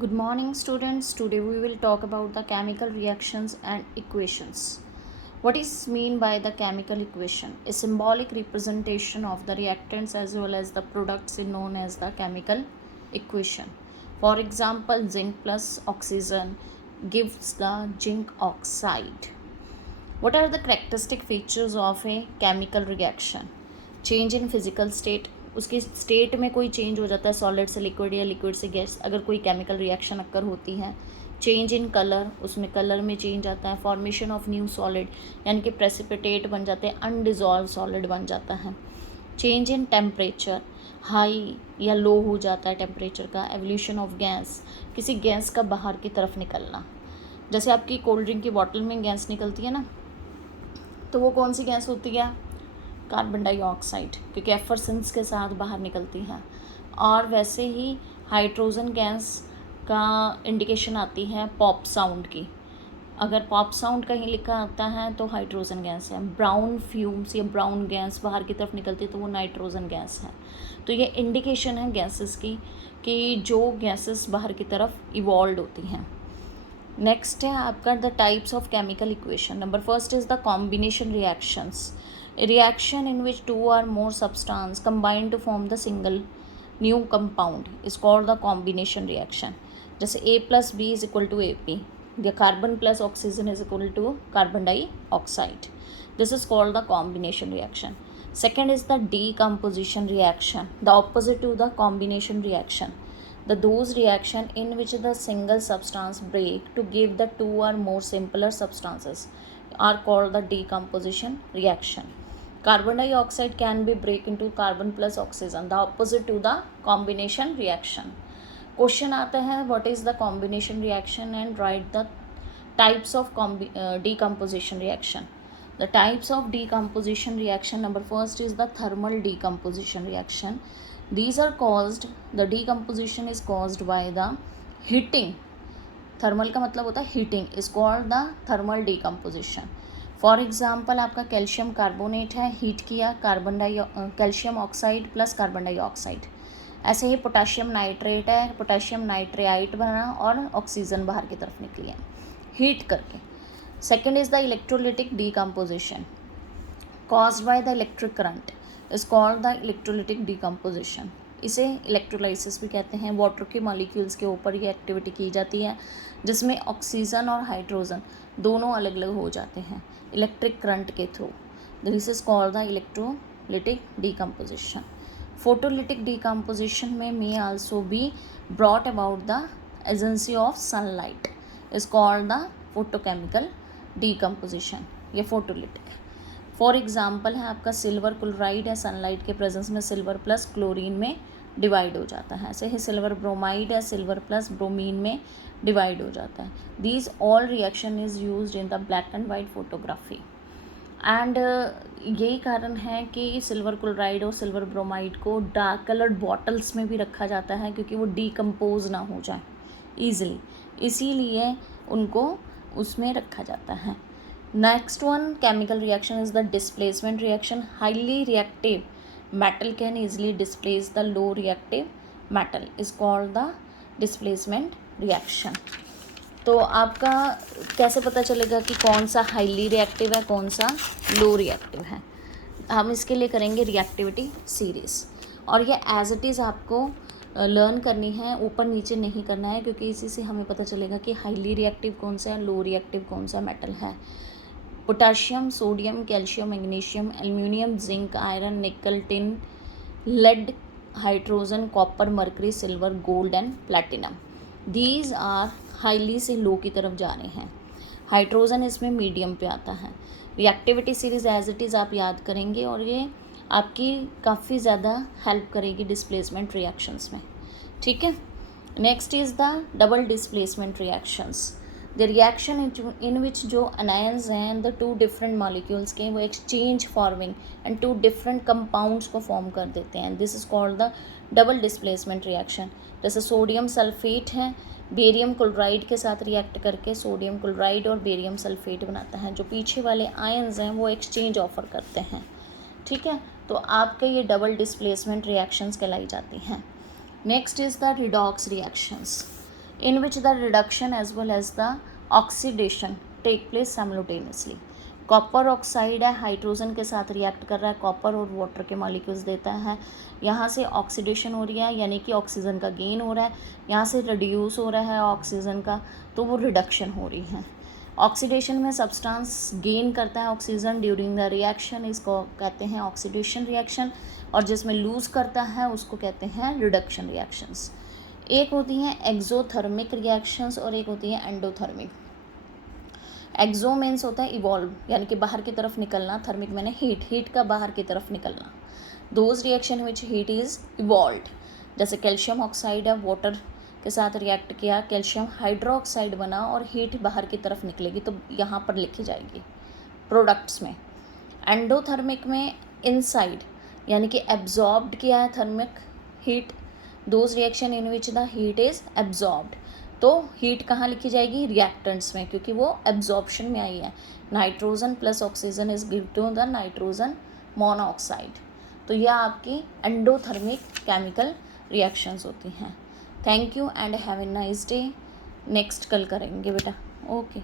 Good morning, students. Today we will talk about the chemical reactions and equations. What is mean by the chemical equation? A symbolic representation of the reactants as well as the products is known as the chemical equation. For example, zinc plus oxygen gives the zinc oxide. What are the characteristic features of a chemical reaction? Change in physical state, उसकी state में कोई change हो जाता है solid से liquid या liquid से gas अगर कोई केमिकल रिएक्शन अक्कर होती है. चेंज इन कलर, उसमें कलर में चेंज आता है. फॉर्मेशन ऑफ न्यू सॉलिड यानी कि प्रेसिपिटेट बन जाते हैं, अनडिजॉल्व सॉलिड बन जाता है. चेंज इन टेम्परेचर, हाई या लो हो जाता है टेम्परेचर का. एवोल्यूशन ऑफ गैस, किसी गैस का बाहर की तरफ निकलना. जैसे आपकी कोल्ड ड्रिंक की बॉटल में गैस निकलती है ना, तो वो कौन सी गैस होती है? कार्बन डाइऑक्साइड, क्योंकि एफरसेंस के साथ बाहर निकलती है. और वैसे ही हाइड्रोजन गैस का इंडिकेशन आती है पॉप साउंड की. अगर पॉप साउंड कहीं लिखा आता है तो हाइड्रोजन गैस है. ब्राउन फ्यूम्स या ब्राउन गैस बाहर की तरफ निकलती है तो वो नाइट्रोजन गैस है. तो ये इंडिकेशन है गैसेस की कि जो गैसेस बाहर की तरफ इवॉल्व होती हैं. नेक्स्ट है आपका the types of chemical equation. Number first is the combination reactions. A reaction in which two or more substances combine to form the single new compound is called the combination reaction. जैसे A plus B is equal to AP, the carbon plus oxygen is equal to carbon dioxide. This is called the combination reaction. Second is the decomposition reaction, the opposite to the combination reaction. Those reaction in which the single substance break to give the two or more simpler substances are called the decomposition reaction. Carbon dioxide can be break into carbon plus oxygen, the opposite to the combination reaction. Question आता है what is the combination reaction and write the types of decomposition reaction. The types of decomposition reaction, number first is the thermal decomposition reaction. These are caused, the decomposition is caused by the heating. Thermal का मतलब होता है heating, is called the thermal decomposition. For example आपका calcium carbonate है, heat किया calcium oxide plus carbon dioxide. ऐसे ही potassium nitrate है, potassium nitrate बना और ऑक्सीजन बाहर की तरफ निकली है हीट करके. Second is the electrolytic decomposition caused by the electric current, is called the electrolytic decomposition. इसे इलेक्ट्रोलाइसिस भी कहते हैं. वाटर के मॉलिक्यूल्स के ऊपर ये एक्टिविटी की जाती है जिसमें ऑक्सीजन और हाइड्रोजन दोनों अलग अलग हो जाते हैं इलेक्ट्रिक करंट के through. This is called the electrolytic decomposition. Photolytic decomposition में may also be brought about the agency of sunlight, is called the photochemical decomposition. ये फोटोलिटिक. फॉर एग्जाम्पल है आपका सिल्वर क्लोराइड है, सनलाइट के presence में silver plus chlorine में divide हो जाता है. ऐसे ही सिल्वर ब्रोमाइड है, सिल्वर प्लस ब्रोमीन में डिवाइड हो जाता है. These all reaction is used in the black and white photography. And यही कारण है कि सिल्वर क्लोराइड और सिल्वर ब्रोमाइड को डार्क कलर्ड बॉटल्स में भी रखा जाता है क्योंकि वो डिकम्पोज ना हो जाए ईजिली, इसीलिए उनको उसमें रखा जाता है. Next one chemical reaction is the displacement reaction. Highly reactive metal can easily displace the low reactive metal, is called the displacement reaction. तो आपका कैसे पता चलेगा कि कौन सा हाईली रिएक्टिव है कौन सा लो रिएक्टिव है? हम इसके लिए करेंगे रिएक्टिविटी सीरीज़ और ये एज इट इज़ आपको लर्न करनी है, ऊपर नीचे नहीं करना है क्योंकि इसी से हमें पता चलेगा कि हाईली रिएक्टिव कौन सा है, लो रिएक्टिव कौन सा मेटल है. Potassium, sodium, calcium, magnesium, aluminium, zinc, iron, nickel, tin, lead, hydrogen, copper, mercury, silver, gold and platinum. These are highly से लो की तरफ जा रहे हैं. हाइड्रोजन इसमें मीडियम पे आता है. Reactivity series as it is आप याद करेंगे और ये आपकी काफ़ी ज़्यादा हेल्प करेगी डिस्प्लेसमेंट रिएक्शंस में. ठीक है. Next is the double displacement reactions. The reaction in which जो अनायंस हैं द टू डिफरेंट मॉलिक्यूल्स के वो exchange forming and two different compounds को फॉर्म कर देते हैं. This is called the double displacement reaction. जैसे सोडियम सल्फेट है, बेरियम क्लोराइड के साथ रिएक्ट करके सोडियम क्लोराइड और बेरियम सल्फेट बनाता है. जो पीछे वाले आयंस हैं वो एक्सचेंज ऑफर करते हैं. ठीक है. तो आपके ये डबल डिस्प्लेसमेंट रिएक्शंस कहलाई जाती हैं. Next is the redox reactions. in which the reduction as well as the oxidation take place simultaneously. Copper oxide है, हाइड्रोजन के साथ रिएक्ट कर रहा है, कॉपर और वाटर के मॉलिक्यूल्स देता है, यहाँ से ऑक्सीडेशन हो रही है यानी कि ऑक्सीजन का गेन हो रहा है, यहाँ से रिड्यूस हो रहा है ऑक्सीजन का, तो वो रिडक्शन हो रही है। ऑक्सीडेशन में सब्सटेंस गेन करता है ऑक्सीजन ड्यूरिंग द रिएक्शन, इसको कहते हैं ऑक्सीडेशन रिएक्शन, और जिसमें लूज़ करता है उसको कहते हैं रिडक्शन रिएक्शंस। एक होती हैं एक्सोथर्मिक रिएक्शंस और एक होती हैं एंडोथर्मिक। एक्सो मीन्स होता है इवॉल्व यानी कि बाहर की तरफ निकलना, थर्मिक मैंने हीट का बाहर की तरफ निकलना। Those reaction which heat is evolve, जैसे कैल्शियम ऑक्साइड है, वाटर के साथ रिएक्ट किया, कैल्शियम हाइड्रोक्साइड बना और हीट बाहर की तरफ निकलेगी, तो यहाँ पर लिखी जाएगी प्रोडक्ट्स में। एंडोथर्मिक में इनसाइड यानी कि एब्जॉर्ब्ड किया है thermic heat, those reaction in which the heat is absorbed, तो हीट कहाँ लिखी जाएगी, रिएक्टेंट्स में, क्योंकि वो एब्जॉर्प्शन में आई है। Nitrogen plus oxygen is give to the nitrogen monoxide. तो यह आपकी एंडोथर्मिक केमिकल रिएक्शंस होती हैं। Thank you and have a nice day. Next कल करेंगे बेटा। ओके।